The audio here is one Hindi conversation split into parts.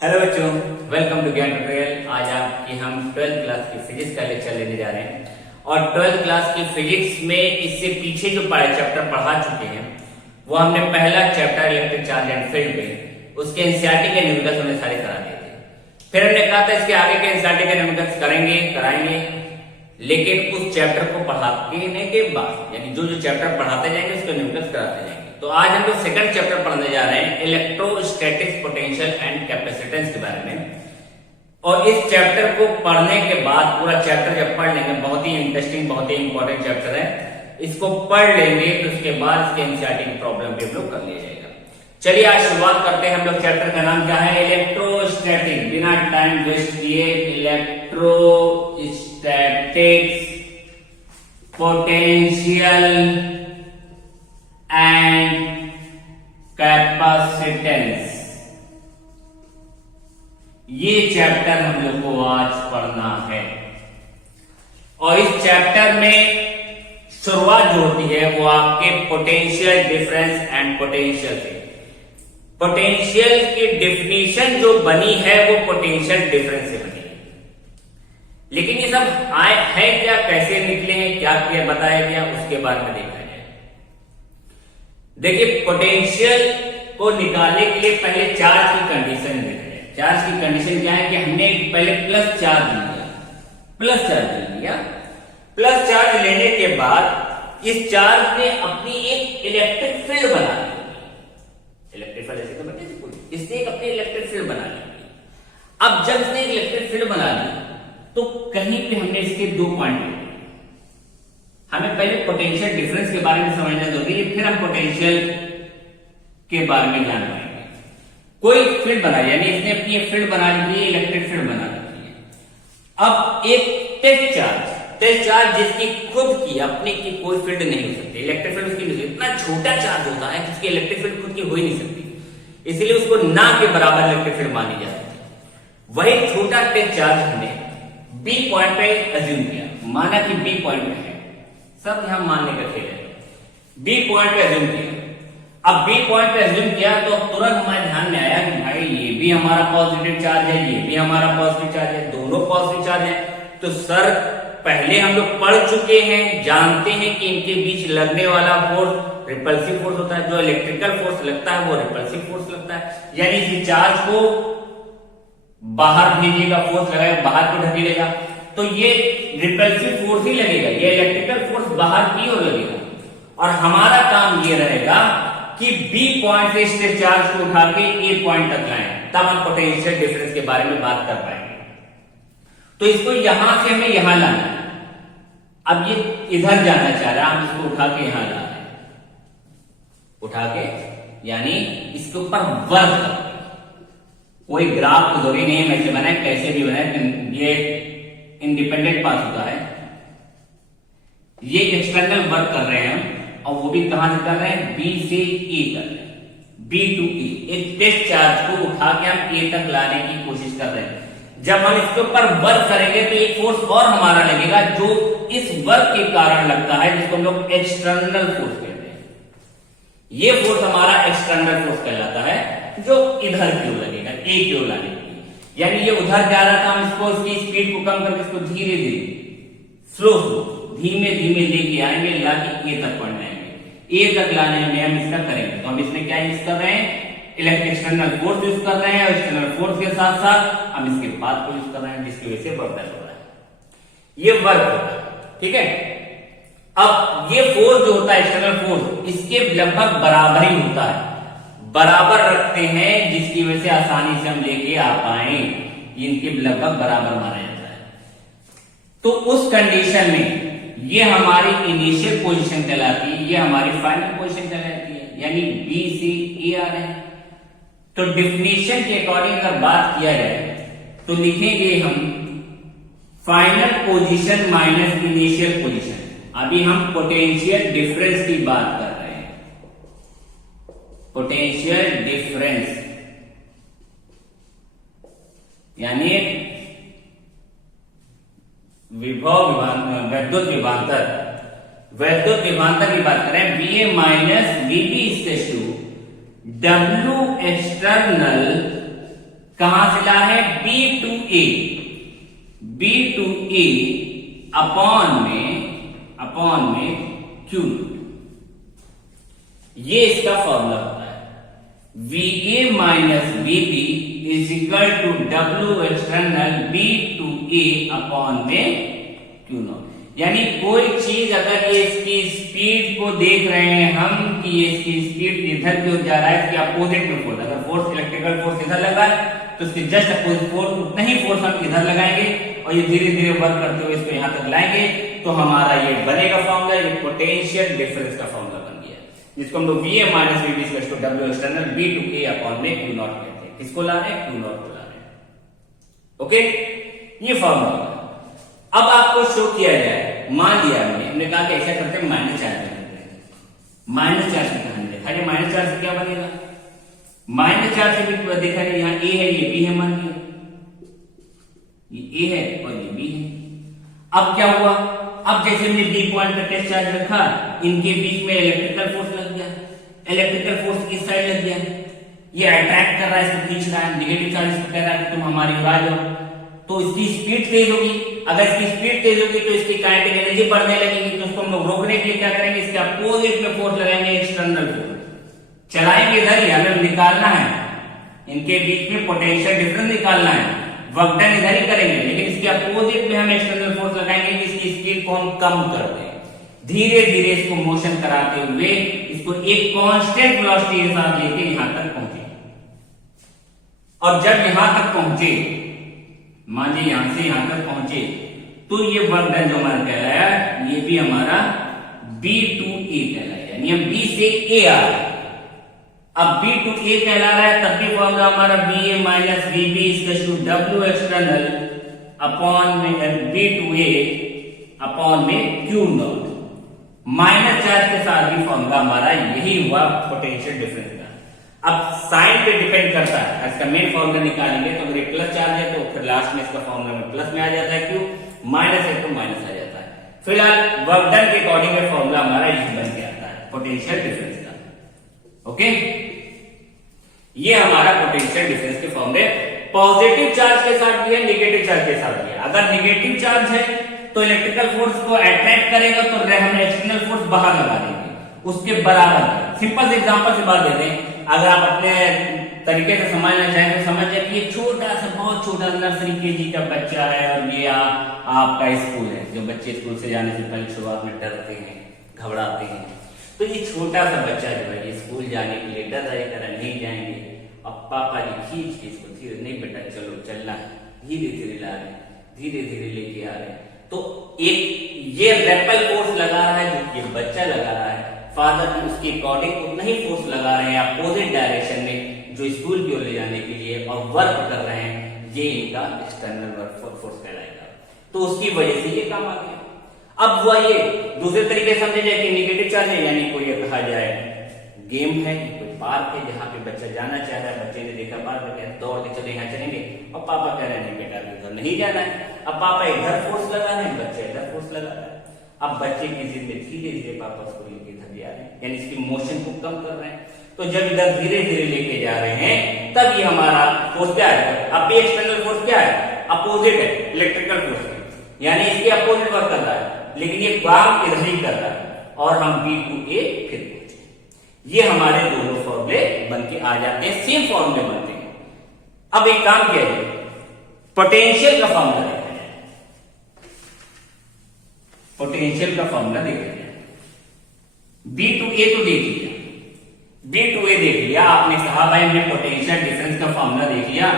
हेलो बच्चों, वेलकम टू ज्ञान ट्यूटोरियल। आज आपकी हम 12th क्लास की फिजिक्स का लेक्चर लेने जा रहे हैं और 12th क्लास की फिजिक्स में इससे पीछे जो चैप्टर पढ़ा चुके हैं वो हमने पहला chapter electric charge and field में उसके एनसीईआरटी के न्यूमेरिकल्स हमने सारे करा दिए थे। फिर हमने कहा था इसके आगे के एनसीईआरटी के न्यूमेरिकल्स कराएंगे, लेकिन उस चैप्टर को पढ़ाने के बाद यानी जो जो चैप्टर पढ़ाते जाएंगे उसके न्यूमेरिकल्स कराते जाएंगे। तो आज हम लोग सेकंड चैप्टर पढ़ने जा रहे हैं इलेक्ट्रोस्टैटिक्स, पोटेंशियल एंड कैपेसिटेंस के बारे में। और इस चैप्टर को पढ़ने के बाद पूरा चैप्टर जब पढ़ लेंगे, बहुत ही इंटरेस्टिंग, बहुत ही इंपॉर्टेंट चैप्टर है, इसको पढ़ लेंगे तो उसके बाद इसके एनसीईआरटी की प्रॉब्लम भी हम लोग कर लिया जाएगा। चलिए आज शुरुआत करते हैं। हम लोग चैप्टर का नाम क्या है? इलेक्ट्रोस्टैटिक। बिना टाइम वेस्ट किए इलेक्ट्रोस्टैटिक्स, पोटेंशियल एंड कैपेसिटेंस, ये चैप्टर हम लोग को आज पढ़ना है। और इस चैप्टर में शुरुआत जो होती है वो आपके पोटेंशियल डिफरेंस एंड पोटेंशियल से। पोटेंशियल की डेफिनेशन जो बनी है वो पोटेंशियल डिफरेंस से बनी है, लेकिन ये सब है क्या, कैसे निकले हैं, क्या क्या बताया गया, उसके बारे में देखा जाए। देखिए, पोटेंशियल को निकालने के लिए पहले चार्ज की कंडीशन देखा जाए। चार्ज की कंडीशन क्या है कि हमने पहले प्लस चार्ज लिया, प्लस चार्ज लेने के बाद इस चार्ज ने अपनी एक इलेक्ट्रिक फील्ड बना ली। इलेक्ट्रिक फील्ड ऐसे तो बने, इसने एक अपनी इलेक्ट्रिक फील्ड बना ली। अब जब इसने इलेक्ट्रिक फील्ड बना ली तो कहीं पे हमने इसके दो पॉइंट लिए। हमें पहले पोटेंशियल डिफरेंस के बारे में समझना जरूरी है, फिर हम पोटेंशियल के बारे में जान पाएंगे। कोई फील्ड बना, यानी इसने अपनी एक फील्ड बना ली है, इलेक्ट्रिक फील्ड बना ली है। अब एक टेस्ट चार्ज जिसकी खुद की अपनी की कोई फील्ड नहीं हो सकती, इलेक्ट्रिक फील्ड उसकी नहीं, इतना छोटा चार्ज होता है जिसकी इलेक्ट्रिक फील्ड खुद की हो ही नहीं सकती, इसलिए उसको ना के बराबर इलेक्ट्रिक फील्ड मानी जाती है। वही छोटा टेस्ट चार्ज हमने बी पॉइंट पे अज्यूम किया, माना कि बी पॉइंट पे है, सब यहां मानने का खेल है। बी पॉइंट पे अज्यूम किया। अब बी पॉइंट पे अज्यूम किया तो तुरंत हमारे ध्यान में आया कि भाई ये भी हमारा पॉजिटिव चार्ज है, ये भी हमारा पॉजिटिव चार्ज है, दोनों पॉजिटिव चार्ज है। तो सर पहले हम लोग पढ़ चुके हैं, जानते हैं कि इनके बीच लगने वाला फोर्स रिपल्सिव फोर्स होता है। जो इलेक्ट्रिकल फोर्स लगता है वो रिपल्सिव फोर्स लगता है, यानी इस चार्ज को बाहर भेजिएगा, फोर्स लगाएगा, बाहर को ढकेलेगा तो ये रिपल्सिव फोर्स ही लगेगा, ये इलेक्ट्रिकल फोर्स बाहर की ओर लगेगा। और हमारा काम ये रहेगा कि बी पॉइंट से इस चार्ज को उठा के ए पॉइंट तक लाएं, तब हम पोटेंशियल डिफरेंस के बारे में बात कर पाएंगे। तो इसको यहां से हमें यहां लाना है। अब ये इधर जाना चाह रहा है, हम इसको उठा के यहां ला रहे हैं, उठा के यानी इसके ऊपर वर्क कर। कोई ग्राफ तो जरूरी नहीं है मैं इसे बनाए, कैसे भी बनाए, ये इंडिपेंडेंट पास होता है। ये एक्सटर्नल वर्क कर रहे हैं हम, और वो भी कहां से कर रहे हैं? बी से ए कर रहे हैं, बी टू ए। एक टेस्ट चार्ज को उठा के हम ए तक लाने की कोशिश कर रहे हैं। जब हम इसके ऊपर वर्क करेंगे तो एक फोर्स और हमारा लगेगा जो इस वर्क के कारण लगता है, जिसको हम लोग एक्सटर्नल फोर्स कहते हैं। ये फोर्स हमारा एक्सटर्नल फोर्स कहलाता है, जो इधर की ओर लगेगा, ए की ओर लाने की। यानी ये उधर जा रहा था, हम इसको इसकी स्पीड को कम करके इसको धीरे धीरे स्लो धीमे धीमे लेके आएंगे, लाके ए तक पहुंच जाएंगे। ए तक लाने में हम इसका करेंगे तो हम इसमें क्या यूज कर रहे हैं? एक्सटर्नल फोर्स यूज कर रहे हैं, और एक्सटर्नल फोर्स के साथ साथ हम इसके पाथ को यूज कर रहे हैं, जिसकी वजह से वर्क हो रहा है। ये वर्क होगा, ठीक है। अब ये फोर्स जो होता है एक्सटर्नल फोर्स, इसके लगभग बराबर ही होता है, बराबर रखते हैं, जिसकी वजह से आसानी से हम लेके आ पाए, इनके लगभग बराबर माना जाता है। तो उस कंडीशन में ये हमारी इनिशियल पोजीशन कहलाती है, ये हमारी फाइनल पोजीशन कहलाती है, यानी बी से ए आ रहे हैं। तो डिफिनेशन के अकॉर्डिंग अगर बात किया जाए तो लिखेंगे हम final position minus initial position. अभी हम पोटेंशियल डिफरेंस की बात कर रहे हैं, पोटेंशियल डिफरेंस यानी वैद्युत विभवांतर की बात करें, B A minus B B to W external कहां से ला रहे हैं, बी टू ए अपॉन में क्यू, ये इसका फॉर्मूला होता है। VA minus VB is equal to W external B to A upon में Q नॉट। यानी कोई चीज अगर ये इसकी स्पीड को देख रहे हैं हम कि ये इसकी स्पीड इधर की ओर जा रहा है, इसके अपोजिट में फोर्स, अगर फोर्स इलेक्ट्रिकल फोर्स इधर लगा है तो इसके जस्ट अपोजिट फोर्स, उतना ही फोर्स हम इधर लगाएंगे और ये धीरे धीरे वर्क करते हुए इसको यहां तक लाएंगे, तो हमारा ये बनेगा फॉर्मूला, ये पोटेंशियल डिफरेंस का फॉर्मूला बन गया, जिसको हम लोग VA minus VB is equal to W external B to A upon में Q नॉट कहते हैं। किसको ला रहे हैं, Q नॉट को ला रहे हैं। ओके, ये फॉर्मूला। अब आपको शो किया जाए, मान लिया हमने कहा कि ऐसा करते हैं माइनस चार्ज बनाते हैं, माइनस चार्ज की कहानी देखा जाए, माइनस चार्ज से क्या बनेगा, माइनस चार्ज से भी देखा जाए, यहाँ A है ये B है, मान लिया ये A है और ये B है। अब क्या हुआ, अब जैसे हमने B पॉइंट पर टेस्ट चार्ज रखा, इनके बीच में इलेक्ट्रिकल फोर्स लग गया, इलेक्ट्रिकल फोर्स इस साइड लग गया, ये अट्रैक्ट कर रहा है, इसको खींच रहा है, नेगेटिव चार्ज इसको कह रहा है कि तुम हमारी ओर आ जाओ, तो इसकी स्पीड तेज होगी, अगर इसकी स्पीड तेज होगी तो इसकी काइनेटिक एनर्जी बढ़ने लगेगी, तो उसको हम लोग रोकने के लिए क्या करेंगे, इसके अपोजिट में फोर्स लगाएंगे, एक्सटर्नल फोर्स चलाएंगे इधर ही, हमें निकालना है, इनके बीच में पोटेंशियल डिफरेंस निकालना है, वर्क डन इधर ही करेंगे, लेकिन इसके अपोजिट में हम एक्सटर्नल फोर्स लगाएंगे कि इसकी स्पीड को हम कम कर दें, धीरे धीरे इसको मोशन कराते हुए इसको एक कांस्टेंट वेलोसिटी के साथ लेके यहां तक पहुंचे, और जब यहां तक पहुंचे, मान लीजिए यहां से यहां तक पहुंचे, तो ये वर्क डन जो हमारा कहलाया, ये भी हमारा B टू A कहलाया, यानी हम B से A आ रहा है। अब B टू A कहला रहा है, तब भी फॉर्मूला हमारा VA minus VB is to W external upon में B टू A अपॉन में Q नॉट। माइनस चार्ज के साथ भी फॉर्मूला हमारा यही हुआ पोटेंशियल डिफरेंस का। अब साइन पे डिपेंड करता है, इसका मेन फॉर्मूला निकालेंगे तो अगर प्लस चार्ज है तो फिर लास्ट में इसका फॉर्मूला में प्लस में आ जाता है, क्यों, माइनस है तो माइनस आ जाता है। फिलहाल वर्क डन के अकॉर्डिंग फॉर्मूला हमारा इस बन के आता है पोटेंशियल डिफरेंस का। ओके, ये हमारा पोटेंशियल डिफरेंस के फॉर्मूले पॉजिटिव चार्ज के साथ भी है, नेगेटिव चार्ज के साथ भी है। अगर नेगेटिव चार्ज है तो इलेक्ट्रिकल फोर्स को अट्रैक्ट करेगा, तो हम एक्सटर्नल फोर्स बाहर लगा देंगे, उसके बराबर। सिंपल से एग्जांपल से बात देते हैं, अगर आप अपने तरीके से समझना चाहें तो समझ जाए कि छोटा सा, बहुत छोटा नर्सरी केजी का बच्चा है और ये आपका स्कूल है, जो बच्चे स्कूल से जाने से पहले शुरुआत में डरते हैं, घबराते हैं, तो ये छोटा सा बच्चा जो है ये स्कूल जाने के लिए डर रहेगा, नहीं जाएंगे, अब पापा जी खींच के इसको धीरे, नहीं बेटा चलो चलना है, धीरे धीरे ला रहे, धीरे धीरे लेके आ रहे हैं, तो एक ये रेपल फोर्स लगा रहा है, जो ये बच्चा लगा रहा है, फादर भी उसके अकॉर्डिंग उतना ही फोर्स लगा रहे हैं अपोजिट डायरेक्शन में, जो स्कूल की ओर ले जाने के लिए, और वर्क कर रहे हैं, ये इनका एक्सटर्नल वर्क फोर्स कहलाएगा। तो उसकी वजह से ये काम आ गया। अब हुआ ये दूसरे तरीके से समझे जाए कि नेगेटिव चार्ज है, यानी कोई कहा जाए गेम है, कोई पार्क है जहां पे बच्चा जाना चाह रहा है, बच्चे ने देखा पार्क में, दौड़ के चले यहाँ चलेंगे, और पापा कह रहे हैं बेटा इधर नहीं जाना है। अब पापा इधर फोर्स लगा रहे हैं, बच्चा इधर फोर्स लगा रहा है। अब बच्चे की जिद में धीरे धीरे पापा उसको लेके इधर भी आ रहे हैं, यानी इसकी मोशन को कम कर रहे हैं। तो जब इधर धीरे धीरे लेके जा रहे हैं, तब ये हमारा फोर्स क्या है, अब भी एक्सटर्नल फोर्स क्या है, अपोजिट है इलेक्ट्रिकल फोर्स में, यानी इसके अपोजिट वर्क कर रहा है, लेकिन ये काम इधर ही कर रहा है, और हम B टू A फिर पहुंचे। ये हमारे दोनों फॉर्मूले बन के आ जाते हैं, सेम फॉर्मूले बनते हैं। अब एक काम किया जाए, पोटेंशियल का फॉर्मूला देखा जाए, पोटेंशियल का फॉर्मूला देखा जाए। B टू A तो देख लिया, B टू A देख लिया, आपने कहा भाई हमने पोटेंशियल डिफरेंस का फॉर्मूला देख लिया,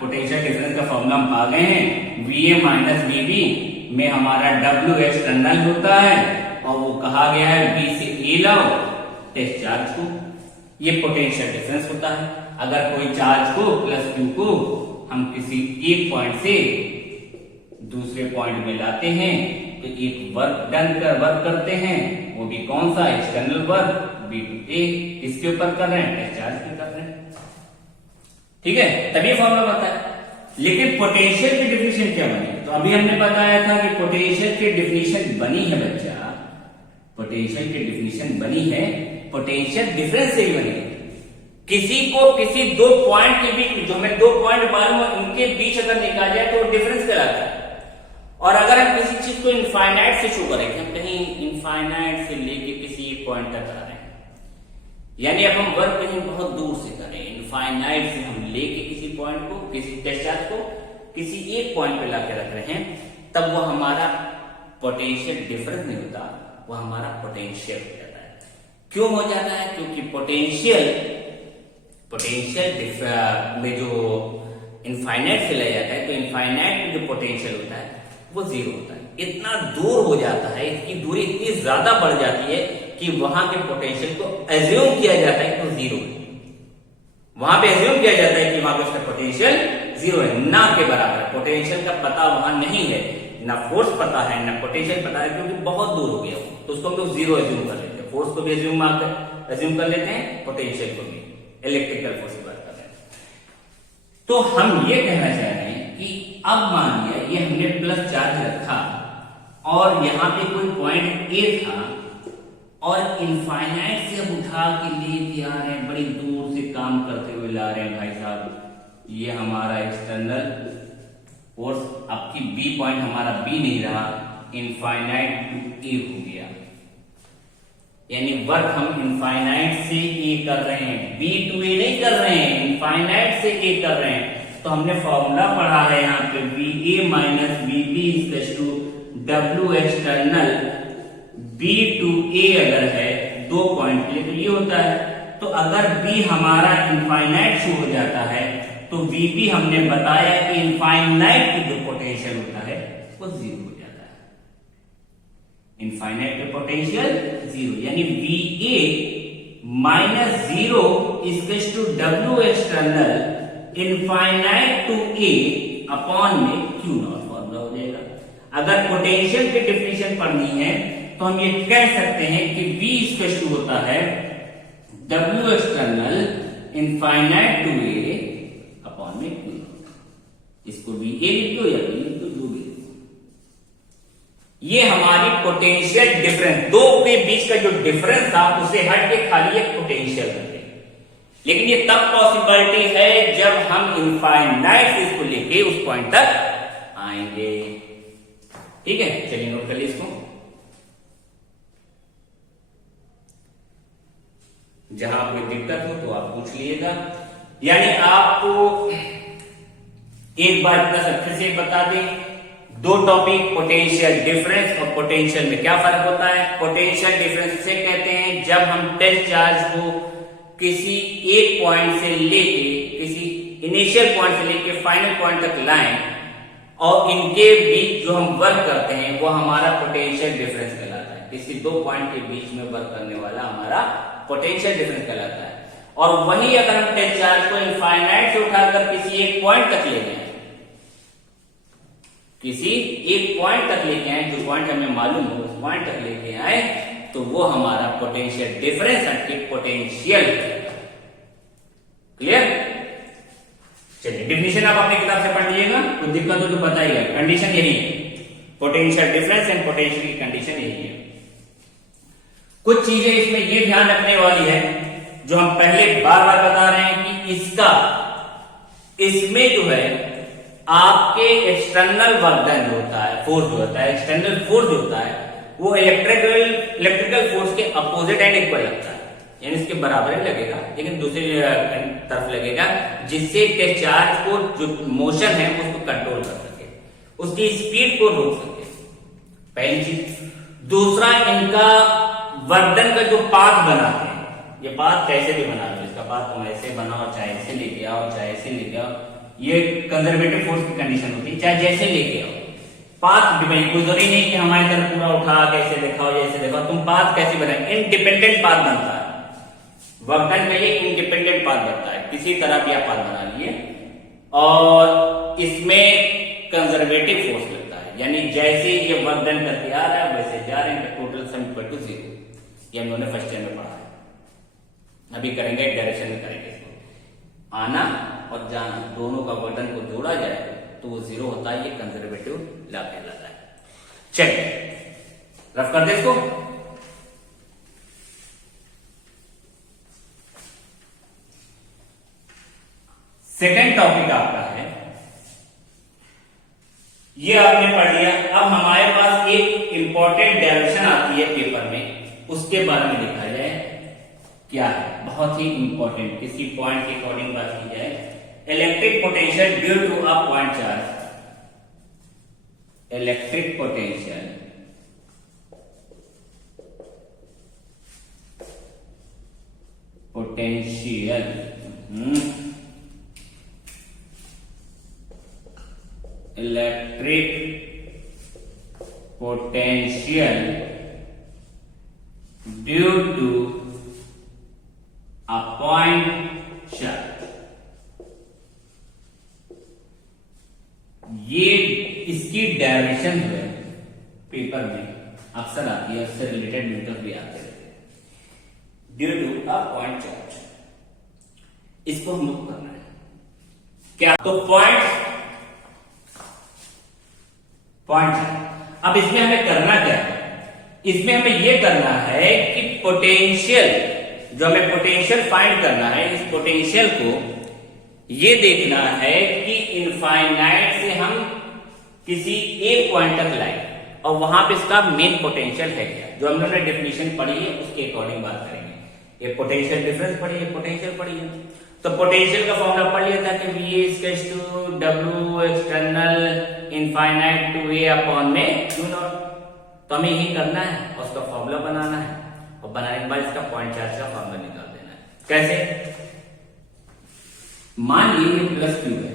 पोटेंशियल डिफरेंस का फॉर्मूला हम पा गए हैं, VA माइनस VB में हमारा W एक्सटर्नल होता है, और वो कहा गया है B से A लाओ टेस्ट चार्ज को, ये पोटेंशियल डिफरेंस होता है। अगर कोई चार्ज को प्लस Q को हम किसी एक पॉइंट से दूसरे पॉइंट में लाते हैं, तो एक वर्क डन कर वर्क करते हैं, वो भी कौन सा, external work B to A, इसके ऊपर कर रहे हैं, टेस्ट चार्ज पे कर रहे हैं, ठीक है, तभी फॉर्मूला बनता है। लेकिन पोटेंशियल की डिफिनेशन क्या बनी, तो अभी हमने बताया था कि पोटेंशियल की डिफिनेशन बनी है बच्चा, पोटेंशियल की डिफिनेशन बनी है पोटेंशियल डिफरेंस से ही बनी है। किसी को किसी दो पॉइंट के बीच में, जो हमें दो पॉइंट मालूम है उनके बीच अगर निकाला जाए तो डिफरेंस कहलाता है। और अगर हम किसी चीज को इनफाइनाइट से शो करें कि हम कहीं इनफाइनाइट से लेके किसी एक पॉइंट तक आ रहे हैं, यानी अब हम वर्क कहीं बहुत दूर से करें, इनफाइनाइट से हम लेके किसी पॉइंट को, किसी टेस्ट चार्ज को किसी एक पॉइंट पे लाके रख रहे हैं, तब वो हमारा पोटेंशियल डिफरेंस नहीं होता, वो हमारा पोटेंशियल हो जाता है। क्यों हो जाता है? क्योंकि पोटेंशियल में जो इनफाइनाइट से ले जाता है, तो इनफाइनाइट में जो पोटेंशियल होता है वो जीरो होता है। इतना दूर हो जाता है, इसकी दूरी इतनी ज्यादा बढ़ जाती है कि वहां के पोटेंशियल को एज्यूम किया जाता है कि वो जीरो है। वहां पे एज्यूम किया जाता है कि वहां पे उसका पोटेंशियल जीरो है, ना के बराबर है। पोटेंशियल का पता वहां नहीं है, ना फोर्स पता है ना पोटेंशियल पता है, क्योंकि बहुत दूर हो गया, तो उसको हम लोग जीरो एज्यूम कर लेते हैं। फोर्स को भी एज्यूम कर लेते हैं, पोटेंशियल को भी, इलेक्ट्रिकल फोर्स की बात कर रहे हैं। तो हम ये कहना चाह रहे हैं कि अब मान लिया ये हमने प्लस चार्ज रखा और यहां पे कोई पॉइंट ए था और इनफाइनाइट से अब उठा के लेके आ रहे हैं, बड़ी दूर से काम करते हुए ला रहे हैं भाई साहब। ये हमारा एक्सटर्नल फोर्स, आपकी बी पॉइंट हमारा बी नहीं रहा, इनफाइनाइट टू ए हो गया, यानी वर्क हम इनफाइनाइट से ए कर रहे हैं, बी टू ए नहीं कर रहे हैं, इनफाइनाइट से ए कर रहे हैं। तो हमने फॉर्मूला पढ़ा है यहाँ पे, V A minus V B equal to W external B to A अगर है दो पॉइंट के लिए तो ये होता है। तो अगर बी हमारा इनफाइनाइट शो हो जाता है तो वी बी हमने बताया कि इनफाइनाइट की जो पोटेंशियल होता है वो जीरो हो जाता है। इनफाइनाइट का पोटेंशियल जीरो, यानी V A minus zero equal to W external infinite to A upon में क्यू नॉट फॉर्मूला हो जाएगा। अगर पोटेंशियल की डिफिनेशन पढ़नी है तो हम ये कह सकते हैं कि V इक्वल टू होता है W external infinite to A upon में क्यू नॉट। इसको भी ए लिख लो या बी लिख लो, जो भी लिख लो। ये हमारी पोटेंशियल डिफरेंस, दो के बीच का जो डिफरेंस था उसे हट के खाली एक पोटेंशियल कर दे। लेकिन ये तब पॉसिबिलिटी है जब हम इनफाइनाइट से इसको लेके उस पॉइंट तक आएंगे। ठीक है, चलिए नोट कर लीजिए इसको। जहां कोई दिक्कत हो तो आप पूछ लीजिएगा, यानी आपको एक बार प्लस फिर से बता दें, दो टॉपिक, पोटेंशियल डिफरेंस और पोटेंशियल में क्या फर्क होता है। पोटेंशियल डिफरेंस से कहते हैं जब हम टेस्ट चार्ज को किसी एक पॉइंट से लेके, किसी इनिशियल पॉइंट से लेके फाइनल पॉइंट तक लाएं और इनके बीच जो हम वर्क करते हैं वो हमारा पोटेंशियल डिफरेंस कहलाता है। किसी दो पॉइंट के बीच में वर्क करने वाला हमारा पोटेंशियल डिफरेंस कहलाता है। और वही अगर हम टेस्ट चार्ज को इनफाइनाइट से उठाकर किसी एक पॉइंट तक ले गए, किसी एक पॉइंट तक लेके आए, जो पॉइंट हमें मालूम हो उस पॉइंट तक लेके आए, तो वो हमारा पोटेंशियल डिफरेंस हटके पोटेंशियल। क्लियर? चलिए डिफिनेशन आप अपनी किताब से पढ़ लीजिएगा, कुछ दिक्कत हो तो बताइएगा। कंडीशन यही है, पोटेंशियल डिफरेंस एंड पोटेंशियल की कंडीशन यही है। कुछ चीजें इसमें ये ध्यान रखने वाली है जो हम पहले बार बार बता रहे हैं कि इसमें जो है आपके एक्सटर्नल वर्क डन जो होता है, फोर्स जो होता है, एक्सटर्नल फोर्स जो होता है वो इलेक्ट्रिकल फोर्स के अपोजिट एंड इक्वल लगता है, यानी इसके बराबर ही लगेगा, लेकिन दूसरी तरफ लगेगा, जिससे कि चार्ज को जो मोशन है उसको कंट्रोल कर सके, उसकी स्पीड को रोक सके, पहली चीज। दूसरा, इनका वर्धन का जो पाथ बनाते हैं, ये पाथ कैसे भी बना लो, इसका पाथ तुम ऐसे बनाओ, चाहे ऐसे लेके आओ, चाहे ऐसे लेके आओ, ये कंजर्वेटिव फोर्स की कंडीशन होती है, चाहे जैसे लेके आओ। पाथ डिपेंड, कोई जरूरी नहीं कि हमारी तरफ पूरा उठा कैसे दिखाओ जैसे दिखाओ, तुम पाथ कैसे बनाए, इंडिपेंडेंट पाथ बनता है। वर्धन का ये इंडिपेंडेंट पाथ बनता है, किसी तरह भी आप पाथ बना लिए, और इसमें कंजर्वेटिव फोर्स लगता है, यानी जैसे ये वर्धन करके आ रहा है वैसे जा रहे हैं, टोटल सम इक्वल टू 0। ये हम लोगों ने फर्स्ट ईयर में पढ़ा है, अभी करेंगे डायरेक्शन में करेंगे इसको। आना और जाना दोनों का वर्धन को जोड़ा जाए तो वो 0 होता है, ये कंजर्वेटिव लॉ कहलाता है। चलिए रफ कर दे इसको। सेकेंड टॉपिक आपका है, ये आपने पढ़ लिया। अब हमारे पास एक इंपॉर्टेंट डेरिवेशन आती है पेपर में, उसके बारे में देखा जाए क्या है, बहुत ही इंपॉर्टेंट, किसी पॉइंट के अकॉर्डिंग बात की जाए। Electric potential due to a point charge, electric potential electric potential due to a point charge, ये इसकी डेरिवेशन जो है पेपर में अक्सर आती है, उससे रिलेटेड न्यूटन भी आते हैं। Due to a point charge, इसको हम लोग करना है क्या, तो पॉइंट अब इसमें हमें करना क्या है, इसमें हमें यह करना है कि पोटेंशियल, जो हमें पोटेंशियल फाइंड करना है, इस पोटेंशियल को ये देखना है कि इनफाइनाइट से हम किसी एक पॉइंट तक लाए और वहां पे इसका मेन पोटेंशियल है क्या, जो हम लोगों ने डेफिनेशन पढ़ी है उसके अकॉर्डिंग बात करेंगे। ये पोटेंशियल डिफरेंस पढ़ी है, पोटेंशियल पढ़ी है, तो पोटेंशियल का फॉर्मूला पढ़ लिया था कि V equals to W external infinite to A upon में Q नॉट। तो हमें यही करना है और उसका फॉर्मूला बनाना है, और बनाने के बाद इसका पॉइंट चार्ज का फॉर्मूला निकाल देना है। कैसे, मान लीजिए प्लस Q है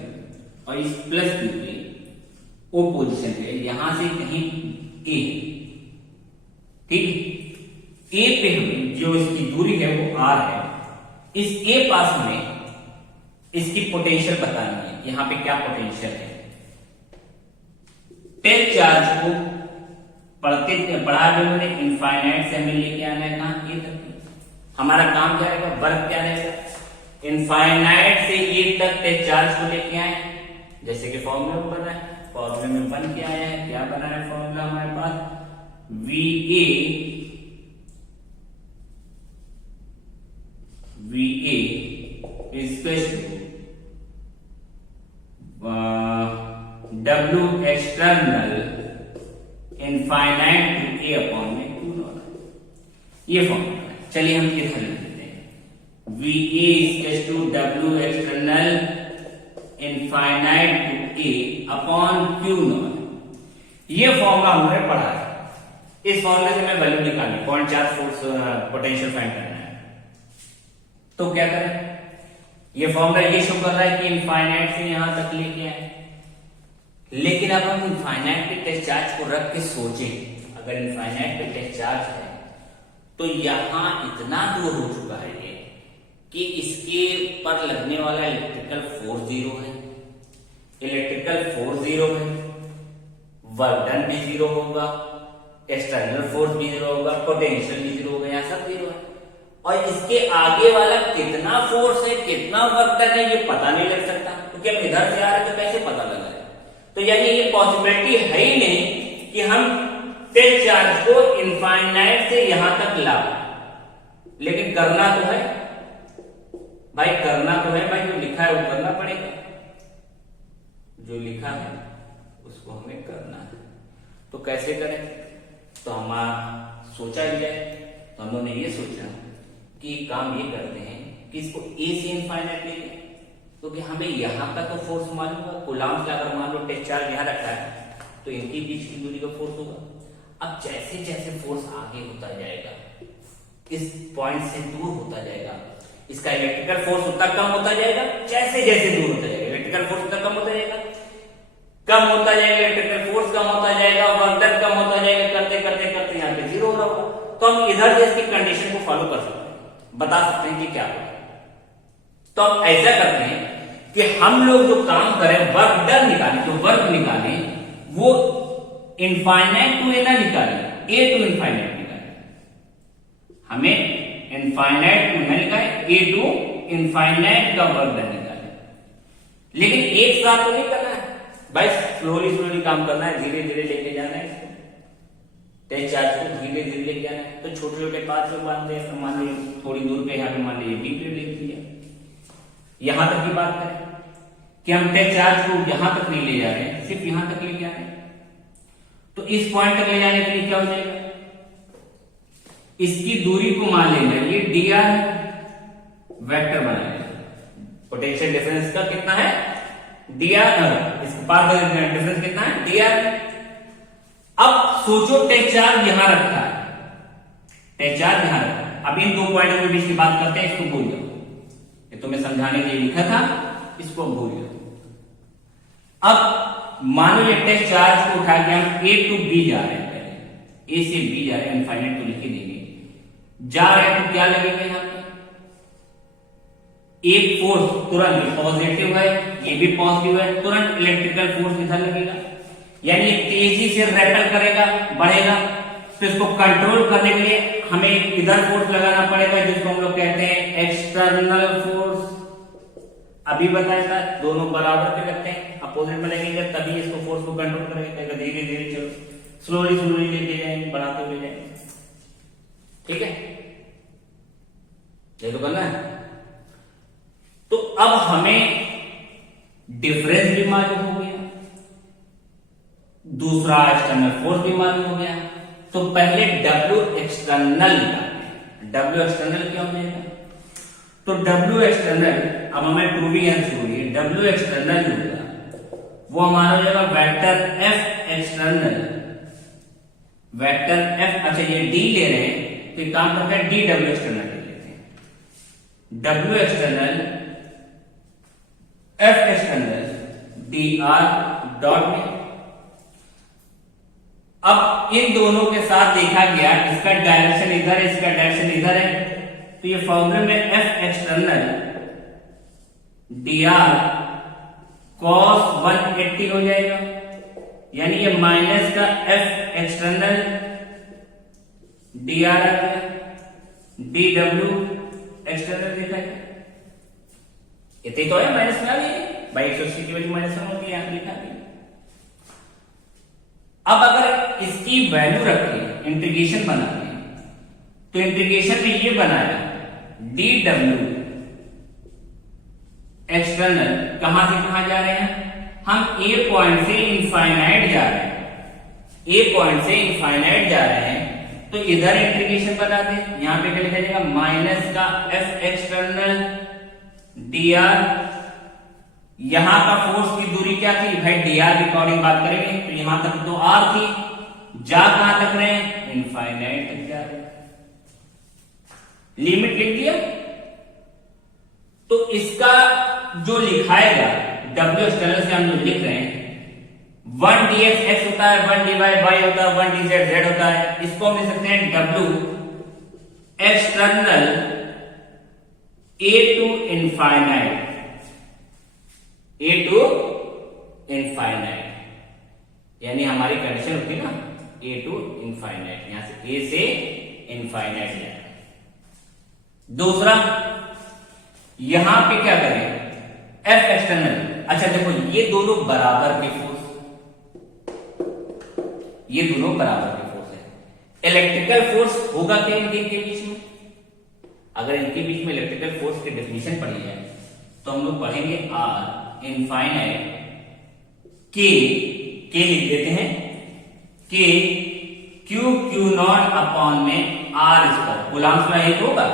और इस प्लस Q के ओ पोजिशन पे यहां से कहीं A, ठीक, A पे हमें जो इसकी दूरी है वो R है, इस A पास में इसकी पोटेंशियल बतानी है, यहां पे क्या पोटेंशियल है। टेस्ट चार्ज को पढ़ा जो हमने इनफाइनाइट से हमें लेके आना है कहां, ए तक। हमारा काम क्या रहेगा, वर्क क्या रहेगा, इनफाइनाइट से ए तक टेस्ट चार्ज को लेके आए, जैसे कि फॉर्मूला में बना है, फॉर्मूले में बन के आया है, क्या बना है फॉर्मूला हमारे पास, VA equal to W external infinite to A upon में Q नॉट, ये फॉर्मूला है। चलिए हम इधर लिख देते हैं, VA equal to W external infinite to A upon Q nought, ये फॉर्मूला हमने पढ़ा है। इस फॉर्मूले से मैं वैल्यू निकालनी, point charge force potential find करना है। तो क्या करें, ये फॉर्मूला ये शो कर रहा है कि इनफाइनाइट से यहां तक लेके आए, लेकिन अब हम इनफाइनाइट पे टेस्ट चार्ज को रख के सोचें, अगर इनफाइनाइट पे टेस्ट चार्ज है तो यहां इतना दूर हो चुका है ये कि इसके पर लगने वाला इलेक्ट्रिकल फोर्स 0 है, इलेक्ट्रिकल फोर्स 0 है, वर्क डन भी 0 होगा, एक्सटर्नल फोर्स भी 0 होगा, पोटेंशियल भी 0 होगा, यहां सब 0 है, और इसके आगे वाला कितना फोर्स है, कितना वर्क डन है, ये पता नहीं लग सकता, क्योंकि हम इधर से आ रहे तो कैसे पता लगा है। तो यानी ये पॉसिबिलिटी है ही नहीं कि हम टेस्ट चार्ज को इनफाइनाइट से यहां तक ला, लेकिन करना तो है भाई, करना तो है भाई, जो लिखा है वो करना पड़ेगा, जो लिखा है उसको हमें करना है। तो कैसे करें, तो हमारा सोचा ही जाए, तो हम लोगों ने ये सोचा कि काम ये करते हैं कि इसको A से इनफाइनाइट लेते हैं, क्योंकि हमें यहां तक तो फोर्स मालूम होगा, कूलम्ब का अगर मान लो टेस्ट चार्ज यहां रखा है तो इनके बीच की दूरी का फोर्स होगा। अब जैसे जैसे फोर्स आगे होता जाएगा, इस पॉइंट से दूर होता जाएगा, इसका इलेक्ट्रिकल फोर्स उतना कम होता जाएगा, जैसे जैसे दूर होता जाएगा इलेक्ट्रिकल फोर्स उतना कम होता जाएगा, कम होता जाएगा इलेक्ट्रिकल फोर्स कम होता जाएगा, वर्क डन कम होता जाएगा, करते करते करते यहाँ पे 0 हो रहा होगा। तो हम इधर से इसकी कंडीशन को फॉलो कर सकते हैं, बता सकते हैं कि क्या होगा। तो हम ऐसा करते हैं कि हम लोग जो काम करें, वर्क डन निकालें, जो वर्क निकालें वो इनफाइनाइट टू ए ना निकालें, A टू इनफाइनाइट निकालें, हमें इनफाइनाइट टू ना निकालें, A टू इनफाइनाइट का वर्क डन निकालें, लेकिन एक साथ तो नहीं करना है भाई, स्लोली स्लोली काम करना है, धीरे धीरे लेके जाना है, टेस्ट चार्ज को धीरे धीरे लेके जाना है। तो छोटे छोटे पार्ट में बांधते हैं, मान लीजिए थोड़ी दूर पे यहाँ पे मान लीजिए B पे लिख दिया, यहां तक की बात करें कि हम टेस्ट चार्ज को यहां तक नहीं ले जा रहे हैं, सिर्फ यहां तक लेके आ रहे हैं, तो इस पॉइंट तक ले जाने के लिए क्या हो जाएगा, इसकी दूरी को मान लेना, ये dr वेक्टर बना लेना। पोटेंशियल डिफरेंस का कितना है, dr, इसके पास डिफरेंस कितना है, dr। अब सोचो टेस्ट चार्ज यहां रखा है, टेस्ट चार्ज यहां रखा है। अब इन दो पॉइंटों के बीच की बात करते हैं, इसको भूल जाओ, ये तो मैं समझाने के लिए लिखा था, इसको भूल जाओ। अब मानो ये टेस्ट चार्ज को उठा के हम ए टू बी जा रहे हैं, पहले ए से बी जा रहे हैं, इनफाइनाइट तो लिख ही देंगे, जा रहे हैं तो क्या लगेगा यहाँ पे, एक फोर्स तुरंत पॉजिटिव है, ये भी पॉजिटिव है, तुरंत इलेक्ट्रिकल फोर्स इधर लगेगा, यानी ये तेजी से रेपल करेगा, बढ़ेगा। तो इसको कंट्रोल करने के लिए हमें इधर फोर्स लगाना पड़ेगा, जिसको हम लोग कहते हैं एक्सटर्नल फोर्स। अभी बताया था दोनों बराबर पे लगते हैं, अपोजिट में लगेंगे तभी इसको फोर्स को कंट्रोल करेगा। धीरे धीरे चलो, स्लोली स्लोली लेके जाएंगे, बढ़ाते हुए जाएंगे, ठीक है, ये तो करना है। तो अब हमें डिफरेंस भी मालूम हो गया, दूसरा एक्सटर्नल फोर्स भी मालूम हो गया। तो पहले W एक्सटर्नल निकालते, W एक्सटर्नल क्या हो जाएगा, तो W एक्सटर्नल, अब हमें प्रूविंग है शुरू, W एक्सटर्नल जो होगा वो हमारा हो जाएगा vector F external, vector F, अच्छा ये D ले रहे हैं तो एक काम करते हैं DW एक्सटर्नल ले लेते हैं, W external F external dr dot में। अब इन दोनों के साथ देखा गया, इसका डायरेक्शन इधर है, इसका डायरेक्शन इधर है, तो ये फॉर्मूले में F एक्सटर्नल dr cos 180 हो जाएगा, यानी ये माइनस का F एक्सटर्नल dr आ गया, dw एक्सटर्नल देखा है, इतनी तो है, माइनस में आ गई भाई, 180 की वजह माइनस में होगी, यहां लिखा है। अब अगर इसकी वैल्यू रखें, इंटीग्रेशन बनाते हैं, तो इंटीग्रेशन में ये बनाया dw एक्सटर्नल, कहां से कहां जा रहे हैं, हम ए पॉइंट से इनफाइनाइट जा रहे हैं, ए पॉइंट से इनफाइनाइट जा रहे हैं, तो इधर इंटीग्रेशन बना दें, यहां पे क्या लिखा जाएगा, माइनस का F एक्सटर्नल dr, यहां का फोर्स की दूरी क्या थी भाई, dr के अकॉर्डिंग बात करेंगे तो यहां तक तो r थी, जा कहां तक रहे, इनफाइनाइट तक जा रहे, लिमिट लिख दिया। तो इसका जो लिखाएगा W एक्सटर्नल से हम जो लिख रहे हैं, 1 dx x होता है, 1 dy y होता है, 1 dz z होता है, इसको हम लिख सकते हैं W external a to infinite, a to infinite, यानी हमारी कंडीशन होती है ना a टू इनफाइनाइट, यहां से a से इनफाइनाइट जाएगा। दूसरा यहां पे क्या करें, F एक्सटर्नल, अच्छा देखो ये दोनों बराबर के फोर्स, ये दोनों बराबर के फोर्स है, इलेक्ट्रिकल फोर्स होगा क्या इनके बीच में, अगर इनके बीच में इलेक्ट्रिकल फोर्स की डेफिनेशन पढ़ी जाए तो हम लोग पढ़ेंगे R इनफाइनाइट K लिख देते हैं, K Q नॉट अपॉन में R स्क्वायर, कूलम्ब का एक होगा,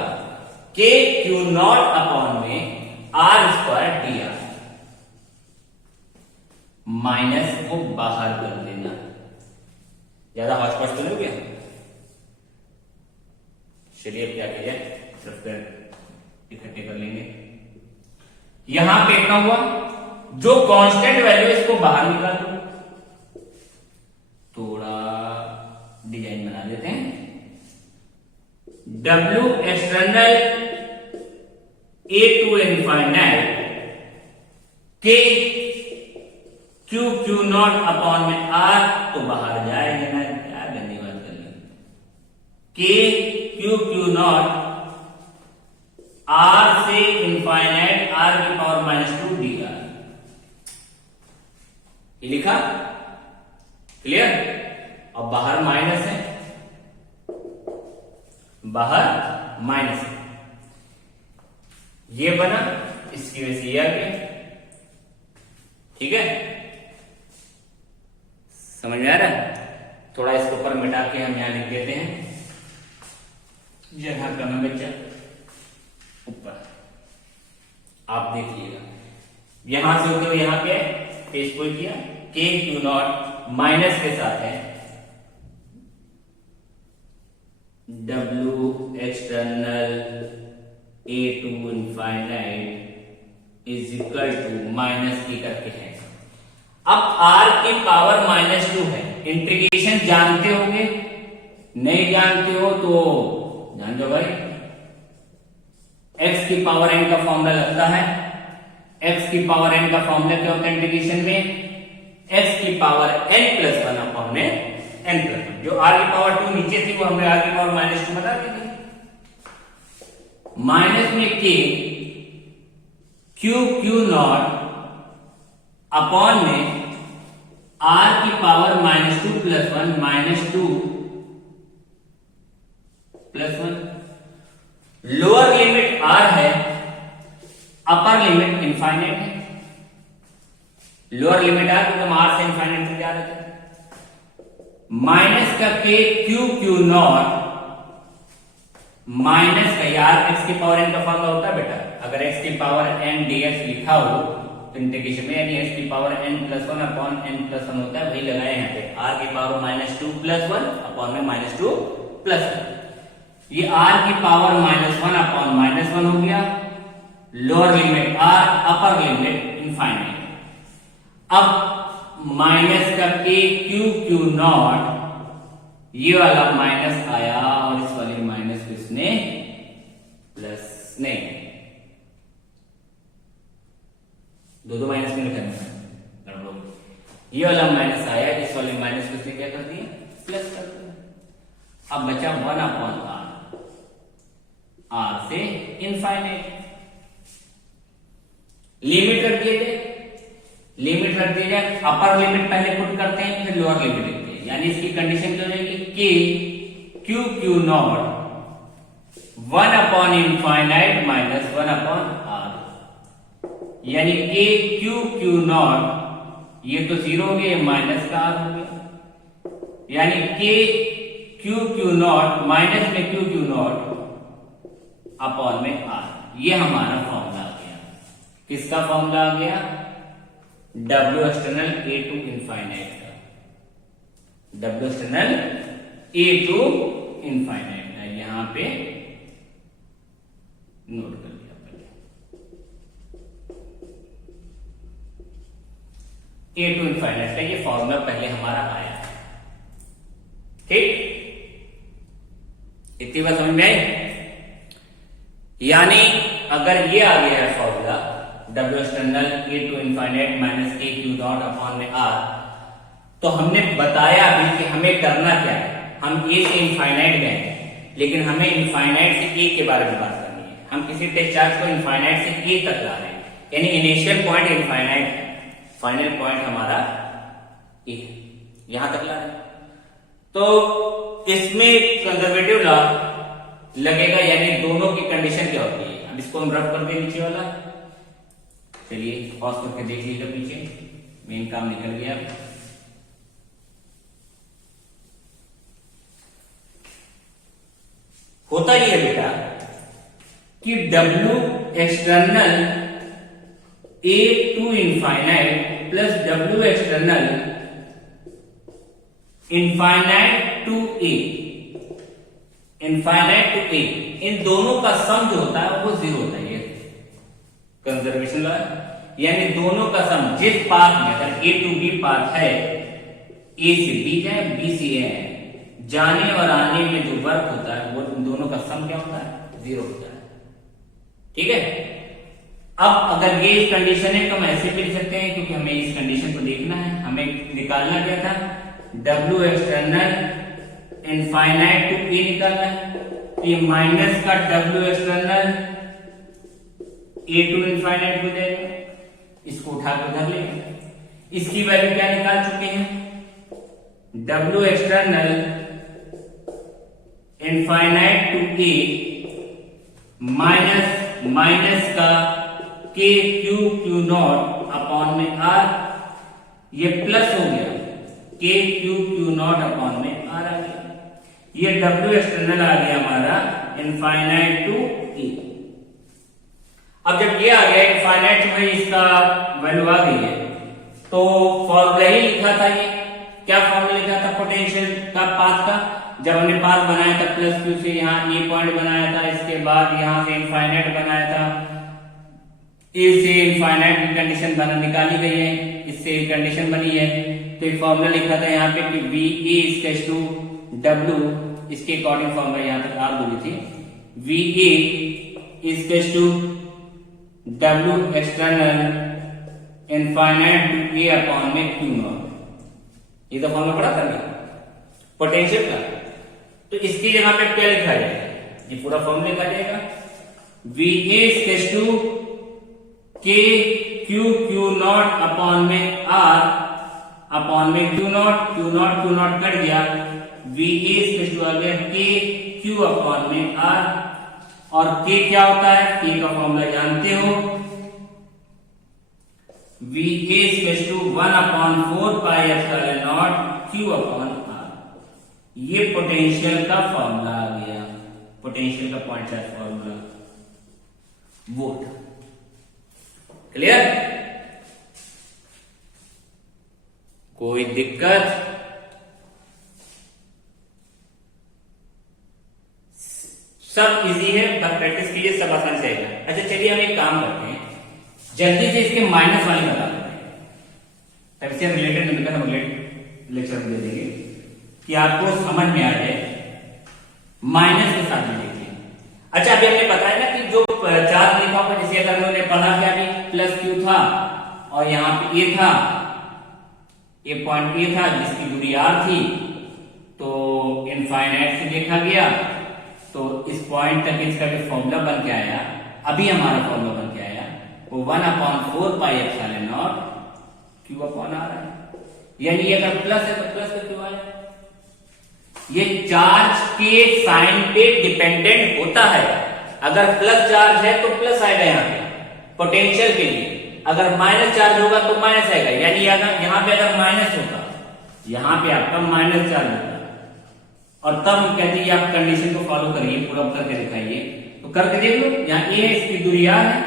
K Q नॉट अपॉन में R स्क्वायर dr, माइनस को बाहर कर देना, ज्यादा हॉचपॉच तो नहीं हो गया, चलिए क्या किया, सिर्फ इकट्ठे कर लेंगे। यहां पे क्या हुआ, जो कांस्टेंट वैल्यू इसको बाहर निकाल दो, थोड़ा डिजाइन बना देते हैं, W external a to infinite K Q nought upon में R, तो बाहर जाएगा ना, क्या गंदी बात कर ली, K Q नॉट R से इनफाइनाइट R की पावर -2 dr, ये लिखा, क्लियर। अब बाहर माइनस है, बाहर माइनस है, ये बना, इसकी वजह से ये आ गया, ठीक है, समझ में आ रहा है? थोड़ा इसको ऊपर मिटा के हम यहां लिख देते हैं, जगह कम है बच्चा ऊपर, आप देख लीजिएगा। यहां से होते हुए यहां पे पेज कोई किया, के क्यू नॉट माइनस के साथ है W external A to infinite is equal to minus की करके है। अब R की पावर -2 है, इंटीग्रेशन जानते होंगे, नहीं जानते हो तो जान दो भाई। x की पावर n का फॉर्मूला लगता है, x की पावर n का फॉर्मूला क्या होता है इंटीग्रेशन में, x की पावर n+1 अपॉन में n+1। जो r की पावर 2 नीचे थी वो हमने r की पावर -2 बता दी थी। माइनस में k क्यू नॉट अपॉन में r की पावर -2 + 1 -2 +1। लोअर लिमिट r है, अपर लिमिट इनफाइनाइट है। लोअर लिमिट r तो हम r से इनफाइनाइट तक जा रहे थे। माइनस का k क्यू नॉट माइनस का, यार x की पावर n का फॉर्मूला होता है बेटा, अगर x की पावर n dx लिखा हो तो इंटीग्रेशन में यानी x की पावर n+1 अपॉन n+1 होता है, वही लगाए यहाँ पे r की पावर -2 + 1 अपॉन में -2 + 1। ये r की पावर -1 अपॉन -1 हो गया, lower limit r, upper limit infinite. अब माइनस का k क्यू नॉट, ये वाला माइनस आया और इस वाले माइनस को इसने प्लस, नहीं दो माइनस में लिखा, ये वाला माइनस आया, इस वाले माइनस को इसने क्या कर दिया, प्लस कर दिया। अब बचा 1 अपॉन r से इनफाइनाइट। लिमिट रख दिए जाए, लिमिट रख दिए जाए, अपर लिमिट पहले पुट करते हैं फिर लोअर लिमिट लिखते हैं, यानी इसकी कंडीशन क्या हो जाएगी, k Q not 1 upon infinite minus 1 upon r, यानी k क्यू नॉट, ये तो 0 हो गया, माइनस का r हो गया, यानी k क्यू नॉट माइनस में क्यू नॉट अपॉन में r। ये हमारा फॉर्मूला आ गया। किसका फॉर्मूला आ गया, W external A to infinite का, W external A to infinite का, यहां पे नोट कर लिया पहले, A टू इनफाइनाइट का ये फॉर्मूला पहले हमारा आया है। ठीक, इतनी बात समझ में आई? यानी अगर ये आ गया है formula W external A to infinite minus k Q nought upon में r, तो हमने बताया अभी कि हमें करना क्या है, हम A से इनफाइनाइट गए हैं, लेकिन हमें इनफाइनाइट से A के बारे में बात करनी है। हम किसी टेस्ट चार्ज को इनफाइनाइट से A तक ला रहे हैं, यानी इनिशियल पॉइंट इनफाइनाइट है, फाइनल पॉइंट हमारा A, यहां तक ला रहे हैं। तो इसमें कंजर्वेटिव लॉ लगेगा, यानी दोनों की कंडीशन क्या होती है। अब इसको हम रफ कर दें नीचे वाला, चलिए पॉज करके देख लीजिएगा, पीछे मेन काम निकल गया। होता ही है बेटा कि W external A to infinite plus W external infinite to A, infinite to A, इन दोनों का सम जो होता है वो 0 होता है। कंजर्वेशन लॉ, यानी दोनों का सम जिस पाथ में, अगर A टू B पाथ है, A से B जाए, B से A है, जाने और आने में जो वर्क होता है वो दोनों का सम क्या होता है, 0 होता है। ठीक है, अब अगर ये कंडीशन है तो हम ऐसे भी लिख सकते हैं, क्योंकि हमें इस कंडीशन को देखना है, हमें निकालना क्या था, W external infinite to A निकालना है, तो ये माइनस का W external A to infinite हो जाएगा, इसको उठा कर उधर लेंगे। इसकी वैल्यू क्या निकाल चुके हैं, W external infinite to A minus का k क्यू नॉट अपॉन में r ये प्लस हो गया K Q Q nought upon में आर आ गया। ये डब्ल्यू एक्सटर्नल आ गया हमारा इनफाइनाइट टू ई। अब जब ये आ गया इनफाइनाइट में इसका वैल्यू आ गई है, तो फॉर्मूला ही लिखा था। ये क्या फॉर्मूला लिखा था पोटेंशियल का पाथ का? जब हमने पाथ बनाया था प्लस क्यू से यहाँ ए पॉइंट बनाया था, इसके बाद यहाँ से इनफाइनाइट बनाया था, ए से इनफाइनाइट की कंडीशन बना निकाली गई है, इससे कंडीशन बनी है। तो एक फॉर्मूला लिखा था यहाँ पे कि V A equals to W, इसके अकॉर्डिंग फॉर्मूला यहाँ तक आप बोली थी, V A equals to W external infinite to A upon में क्यू नॉट। ये तो फॉर्मूला पढ़ा था पोटेंशियल का। तो इसकी जगह पे क्या लिखा जाएगा? ये पूरा फॉर्मूला लिखा जाएगा वी ए इक्वल्स टू के क्यू क्यू नॉट अपॉन में आर अपॉन में क्यू नॉट कट गया, वी ए इक्वल्स टू आ गया के क्यू अपॉन में आर। और के क्या होता है? के का फॉर्मूला जानते हो, V A equals to 1/4 pi epsilon nought Q upon R. ये पोटेंशियल का फॉर्मूला आ गया, पोटेंशियल का point charge formula. What clear? कोई दिक्कत? सब इजी है, बस प्रैक्टिस कीजिए, सब आसान से आएगा। अच्छा चलिए हम एक काम करते हैं, जल्दी से इसके माइनस वाले बता देते हैं, तब इससे रिलेटेड निकल हम लेक्चर दे देंगे कि आपको समझ में आ जाए। माइनस के साथ में देखिए। अच्छा अभी हमने बताया ना कि जो चार्ज लिखा हुआ, जैसे अगर हमने पढ़ा क्या अभी प्लस क्यू था और यहाँ पे ए था, ये पॉइंट ए था जिसकी दूरी आर थी, तो इनफाइनाइट से देखा गया, तो इस पॉइंट तक इसका जो फॉर्मूला बन के आया, अभी हमारा फॉर्मूला बन के आया, वो 1/4 pi epsilon nought Q upon R है। यानी अगर प्लस है तो प्लस का क्यू आया। ये चार्ज के साइन पे डिपेंडेंट होता है। अगर प्लस चार्ज है तो प्लस आएगा यहाँ पे पोटेंशियल के लिए, अगर माइनस चार्ज होगा तो माइनस आएगा। यानी अगर यहाँ पे अगर माइनस होगा, यहाँ पे आपका माइनस चार्ज होगा, और तब कहते हैं आप कंडीशन को फॉलो करिए, पूरा करके दिखाइए। तो करके देख लो, यहाँ ए है, इसकी दूरी आर है,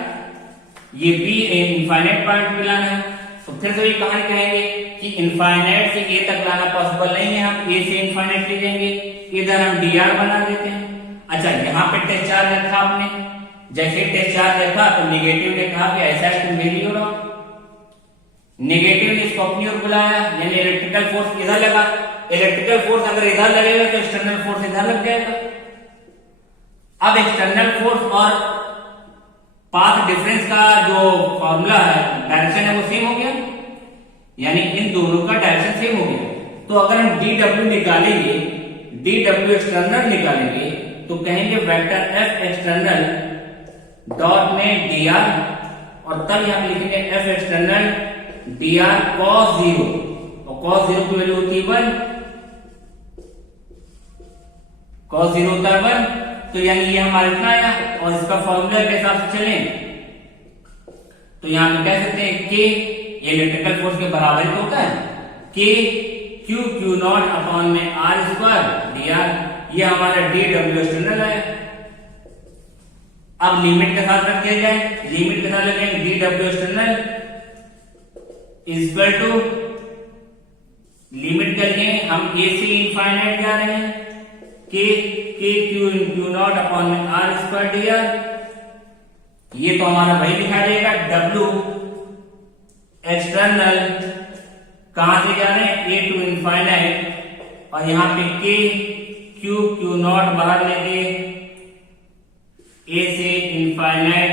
ये बी इनफाइनाइट पॉइंट पे लाना है। तो फिर से ये कहानी कहेंगे कि इनफाइनाइट से ए तक लाना पॉसिबल नहीं है, हम ए से इनफाइनाइट ले जाएंगे, इधर हम डी आर बना देते हैं। अच्छा यहाँ पे टेस्ट चार्ज रखा आपने, जैसे टेस्ट चार्ज रखा तो निगेटिव ने कहा कि ऐसा तुम मेरी हो रहा, नेगेटिव ने इसको अपनी ओर बुलाया, यानी इलेक्ट्रिकल फोर्स इधर लगा। इलेक्ट्रिकल फोर्स अगर इधर लगेगा तो एक्सटर्नल फोर्स इधर लग जाएगा। अब एक्सटर्नल फोर्स और पाथ डिफरेंस का जो फॉर्मूला है, डायरेक्शन है, वो सेम हो गया, यानी इन दोनों का डायरेक्शन सेम हो गया। तो अगर हम डी डब्ल्यू निकालेंगे, डी डब्ल्यू एक्सटर्नल निकालेंगे, तो कहेंगे वेक्टर एफ एक्सटर्नल डॉट में डी आर, और तब यहां पे लिखेंगे F external D R cos 0, और कॉस 0 की वैल्यू होती है 1, कॉस 0 होता है 1। तो यानी ये हमारा इतना आया, और इसका फॉर्मूला के हिसाब से चलें तो यहां पे कह सकते हैं के, ये इलेक्ट्रिकल फोर्स के बराबर ही होता है, के क्यू क्यू नॉट अपॉन में आर स्क्वायर डी आर। ये हमारा डी डब्ल्यू एक्सटर्नल है। अब लिमिट के साथ रख दिया जाए, लिमिट के साथ लगेंगे D W external equal to, limit करिए हम ए से इनफाइनाइट जा रहे हैं, K Q Q nought upon में आर स्क्वायर डी आर। ये तो हमारा वही लिखा जाएगा डब्ल्यू एक्सटर्नल कहां से जा रहे हैं, ए टू इनफाइनाइट, और यहां पे के क्यू क्यू नॉट बाहर लेके ए से इनफाइनाइट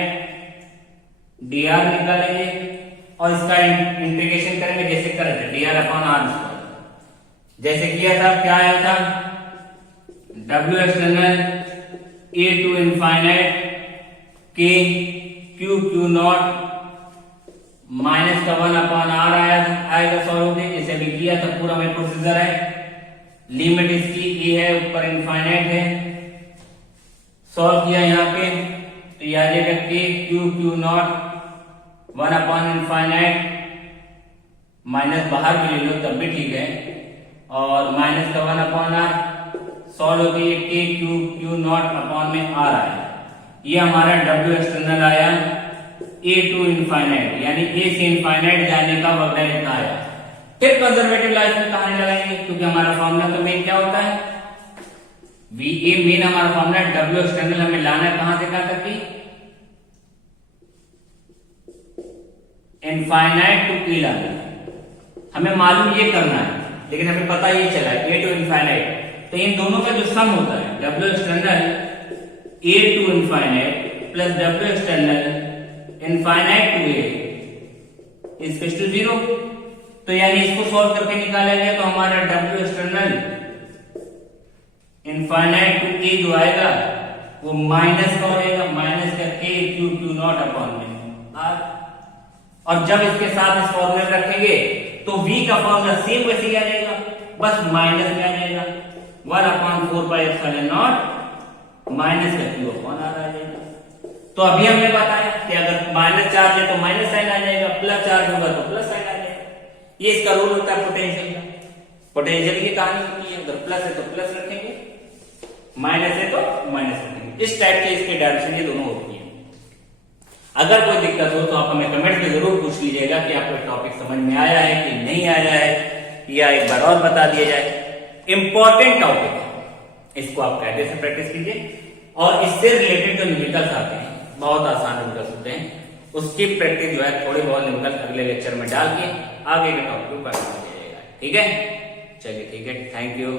डी आर निकालेंगे, और इसका इंटीग्रेशन करेंगे जैसे करे थे D R upon R square, जैसे किया था। क्या आया था, W external A to infinite K Q Q nought minus का 1 अपॉन आर आएगा सॉल्व होके, जैसे अभी किया था पूरा वही प्रोसीजर है। लिमिट इसकी ए है, ऊपर इनफाइनाइट है, सॉल्व किया यहाँ पे तो ये आ जाएगा के Q Q not 1 upon infinite minus बाहर भी ले लो तब भी ठीक है, और माइनस का 1/r सॉल्व होती है k cube Q nought upon में r आया। ये हमारा w एक्सटर्नल आया a टू इनफाइनाइट, यानी a से इनफाइनाइट जाने का वक्र इतना आया। फिर कंजर्वेटिव लाइफ में कहानी लगाएंगे, क्योंकि हमारा फॉर्मूला तो मेन क्या होता है, VA मेन हमारा फॉर्मूला W एक्सटर्नल हमें लाना है कहां से कहां तक की, इनफाइनाइट टू E लाना है। हमें मालूम ये करना है, लेकिन हमें पता ये चला है A टू इनफाइनाइट, तो इन दोनों का जो सम होता है W external A to infinite plus W external infinite to A is equal to 0। तो यानी इसको सॉल्व करके निकाला गया तो हमारा W external infinite to A जो आएगा वो माइनस का हो जाएगा, माइनस का k Q Q nought upon में r। और जब इसके साथ इस फॉर्मूले रखेंगे तो v का फॉर्मूला सेम वैसे ही आ जाएगा, बस माइनस में आ जाएगा 1/4 पाई एप्सिलॉन नॉट माइनस का q अपॉन r आ जाएगा। तो अभी हमने बताया कि अगर माइनस चार्ज है तो माइनस साइन आ जाएगा, प्लस चार्ज होगा तो प्लस साइन आ जाएगा। ये इसका रूल होता है पोटेंशियल का। पोटेंशियल की कहानी होती है, अगर प्लस है तो प्लस रखेंगे, माइनस है तो माइनस रखेंगे। इस टाइप के इसके डायरेक्शन ये दोनों होती है। अगर कोई दिक्कत हो तो आप हमें कमेंट में जरूर पूछ लीजिएगा कि आपको टॉपिक समझ में आया है कि नहीं आया है, या एक बार और बता दिया जाए। इंपॉर्टेंट टॉपिक है, इसको आप कायदे से प्रैक्टिस कीजिए, और इससे रिलेटेड जो न्यूमेरिकल्स आते हैं बहुत आसान न्यूमेरिकल्स होते हैं, उसकी प्रैक्टिस जो है थोड़े बहुत न्यूमेरिकल्स अगले लेक्चर में डाल के आगे के टॉपिक को पढ़ना जाएगा। ठीक है, चलिए ठीक है, थैंक यू।